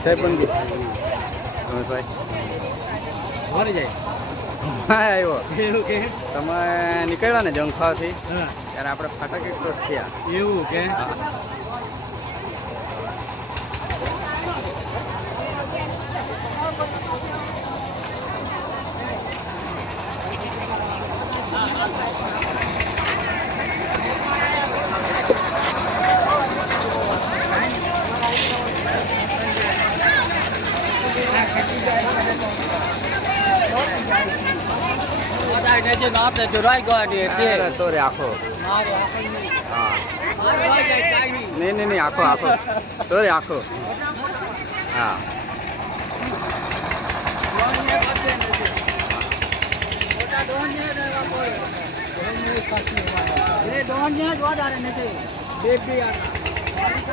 સાહેબ બંધી ભાઈ મરી જાય હા આવ્યો એવું કે તમે નીકળ્યા ને જંખાથી હા ત્યારે આપણે ફાટક ક્રોસ થયા એવું કે તો રે આખો હા નહીં આખો આખો તો રે આખો હા બે